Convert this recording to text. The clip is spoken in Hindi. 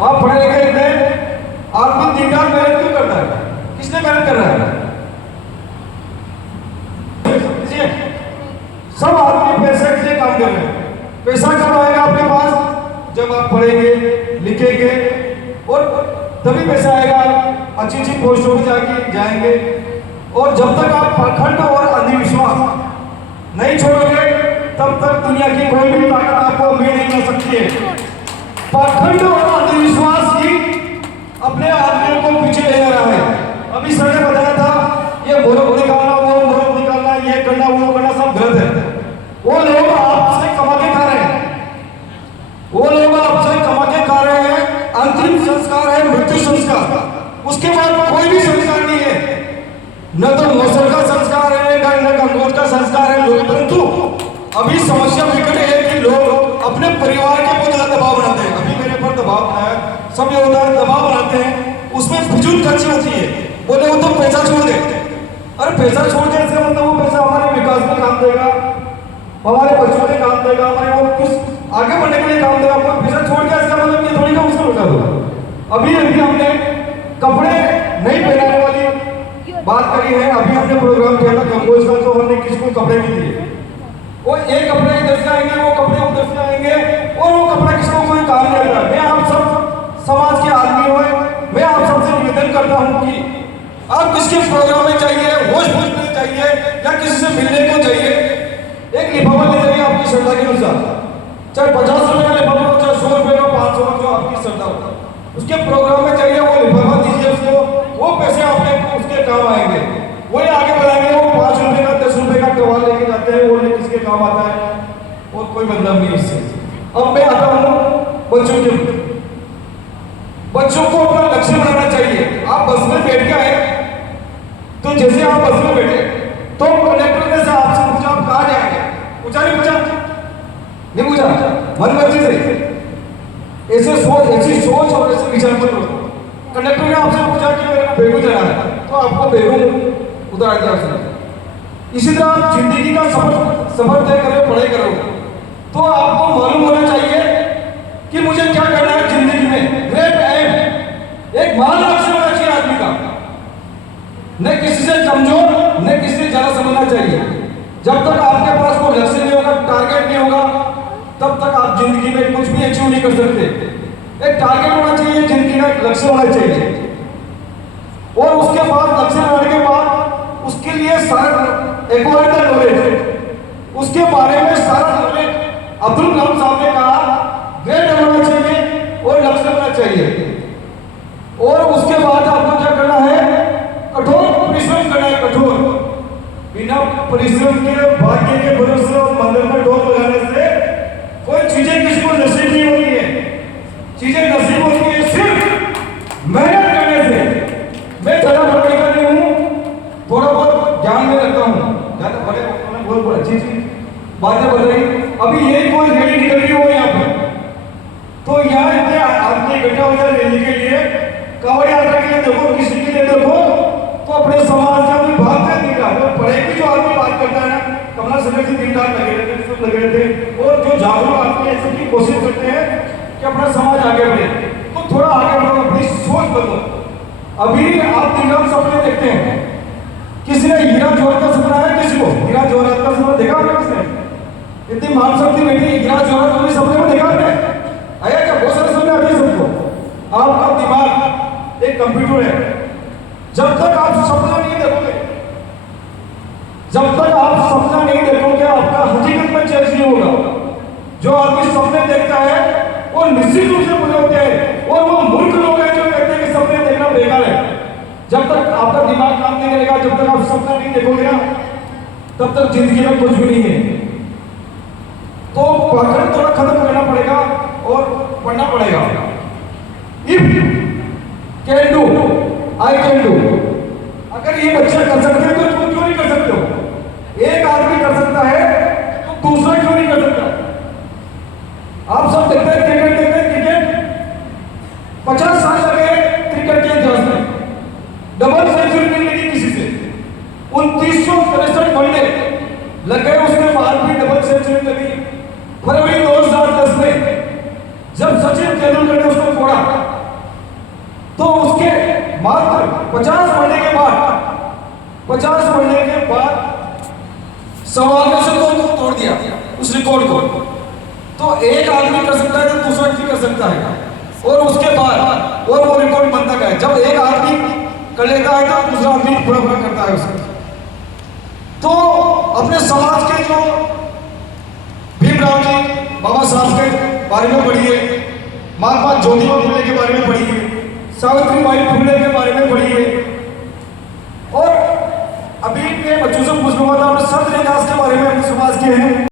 आप पढ़े लिखे इतने, आदमी दिन रात मेहनत क्यों करता है? किसने मेहनत कर रहा है? सब आदमी पैसे के लिए काम कर रहे हैं। पैसा कब आएगा आपके पास? जब आप पढ़ेंगे लिखेंगे और तभी पैसा आएगा। अच्छी अच्छी पोस्टों में जाएंगे। और जब तक आप पाखंड और अंधविश्वास नहीं छोड़ोगे तब तक दुनिया की कोई भी ताकत आपको अमीर नहीं कर सकती है। पाखंड और अंधविश्वास ही अपने आदमियों को पीछे ले जा रहा है। अभी सर ने बताया था ये मुहूर्त निकालना, वो मुहूर्त निकालना, ये करना, वो करना, सब गलत है। वो लोग आपसे कमा के खा रहे हैं। वो लोग आपसे कमा के खा रहे हैं। अंतिम संस्कार है मृत्यु संस्कार, उसके बाद कोई भी संस्कार नहीं है। न तो मौसम का संस्कार है, न गंगोट का संस्कार है। लोग परंतु अभी समस्या विकट है कि लोग अपने परिवार के बहुत ज्यादा दबाव बनाते हैं। अभी मेरे पर दबाव बनाया, सब ये होता है, दबाव बनाते हैं, उसमें फिजूल खर्ची होती है। बोले वो तो पैसा छोड़ दे। अरे पैसा छोड़ दे इसका मतलब वो पैसा हमारे विकास में काम देगा, हमारे बच्चों में काम देगा, हमारे वो कुछ आगे बढ़ने के लिए काम देगा। आपको पैसा छोड़ दिया इसका मतलब ये थोड़ी ना उसको लौटा दो। अभी हमने कपड़े नहीं पहनाने वाली बात करी है। अभी हमने प्रोग्राम किया था कंपोज का, तो हमने किसको कपड़े भी दिए। वो एक कपड़े इधर से आएंगे, वो कपड़े उधर से आएंगे और वो कपड़ा किसको कोई काम नहीं आता। मैं आप सब समाज के आदमी हुए, मैं आप सबसे निवेदन करता हूँ कि आप किसके प्रोग्राम में चाहिए, होश में चाहिए या किसी से मिलने को चाहिए, एक लिफाफा ले जाइए आपकी श्रद्धा के अनुसार। चाहे 50 रुपए का लिफाफा हो, चाहे 100 रुपए का, 500 का, जो आपकी श्रद्धा हो। उसके प्रोग्राम में चाहिए वो लिफाफा दीजिए उसको, वो पैसे आपके उसके काम आएंगे, वही आगे बढ़ाएंगे। वो 5 रुपए का 10 रुपए का टवाल लेके जाते हैं, वो किसके काम आता है और कोई मतलब नहीं उससे। अब मैं आता हूँ बच्चों को अपना लक्ष्य बनाना चाहिए। आप बस में बैठ के आए तो जैसे आप बस में बैठे तो कंडक्टर ने से आपसे पूछा आप कहाँ जाएंगे? पूछा नहीं पूछा मन मर्जी से ऐसी सोच और ऐसे विचार मत रखो। कंडक्टर ने आपसे पूछा कि मेरे को बेगू जाना है तो आपको बेगू उतार दिया उसने। इसी तरह आप जिंदगी का सफर तय करो, पढ़ाई करो तो आपको मालूम होना चाहिए कि मुझे क्या करना है जिंदगी में। ग्रेट एम, एक महान लक्ष्य होना चाहिए आदमी का। न किसी से कमजोर न किसी से ज्यादा समझना चाहिए। जब तक आपके पास कोई लक्ष्य नहीं होगा, टारगेट नहीं होगा, तब तक आप जिंदगी में कुछ भी अचीव नहीं कर सकते। एक टारगेट होना चाहिए, जिंदगी का एक लक्ष्य होना चाहिए और उसके बाद लक्ष्य बनाने के बाद उसके लिए सारा एक्वायर्ड नॉलेज, उसके बारे में सारा नॉलेज अब्दुल कलाम साहब ने कहा ग्रेट होना चाहिए और लक्ष्य होना चाहिए। और उसके बाद आपको क्या करना है? कठोर परिश्रम करना है। कठोर, बिना परिश्रम के, भाग्य के भरोसे और मंदिर में डोर लगाने से कोई चीजें किसी को नसीब नहीं होती है। चीजें नसीब होती है सिर्फ मेहनत करने से। मैं ज्यादा पढ़ा लिखा नहीं हूँ, थोड़ा बहुत ज्ञान में रखता हूँ, ज्यादा बड़े बहुत अच्छी बातें बन रही। अभी यही कोई रैली निकल रही हो यहाँ पर तो यहाँ इतने आदमी इकट्ठा हो जाए रैली के लिए, कांवड़ यात्रा के लिए देखो, किसी के लिए देखो तो अपने समाज का भी भाग कर दिखा। तो पढ़ेगी जो आदमी बात करता है ना, कमला समय से दिन रात लगे रहते और जो जागरूक आदमी ऐसे की कोशिश करते हैं कि अपना समाज आगे बढ़े, तो थोड़ा आगे बढ़ो, अपनी सोच बदलो। अभी आप दिन रात सपने देखते हैं, किसी ने हीरा जोहर का सपना है, किसी को हीरा जोहर का सपना देखा आपने? किसने इतनी मान शक्ति बेटी हीरा जोहर को सपने में देखा आपने? आया क्या? बहुत सारे सपने आते हैं सबको। आपका दिमाग एक कंप्यूटर है। जब तक आप सपना नहीं देखोगे, आपका हकीकत में चेंज नहीं होगा। जो आदमी सपने देखता है वो निश्चित रूप से पूरे होते हैं और वो मूर्ख लोग हैं जो कहते हैं कि सपने देखना बेकार है। जब तक आपका दिमाग काम नहीं करेगा, जब तक आप सपना नहीं देखोगे ना, तब तक जिंदगी में कुछ भी नहीं है। तो पाखंड थोड़ा खत्म करना पड़ेगा और पढ़ना पड़ेगा। If can do I can do. अगर ये बच्चा कर सकते हैं तो तुम क्यों नहीं कर सकते हो? एक आदमी कर सकता है तो दूसरा क्यों नहीं कर सकता? आप सब देखते हैं क्रिकेट 50 साल लगे क्रिकेट के इतिहास में, डबल सेंचुरी नहीं लगी किसी से। 2963 वनडे लगे, उसके बाद भी डबल सेंचुरी लगी। फरवरी 2010 में जब सचिन तेंदुलकर ने उसको फोड़ा मात्र 50 मरने के बाद 50 मरने के बाद सवालों से तो तोड़ दिया उस रिकॉर्ड को। तो एक आदमी कर सकता है तो दूसरा व्यक्ति कर सकता है, और उसके बाद और वो रिकॉर्ड बनता है। जब एक आदमी कर लेता है तो दूसरा आदमी पूरा पूरा करता है उसको। तो अपने समाज के जो भीमराव जी बाबा साहब के बारे में पढ़िए, महात्मा ज्योतिबा फुले के बारे में पढ़िए, सावित्रीबाई फुले के बारे में पढ़िए, और अभी के बच्चों से पूछ लूंगा तो संत रैदास के बारे में अपने समाज के हैं।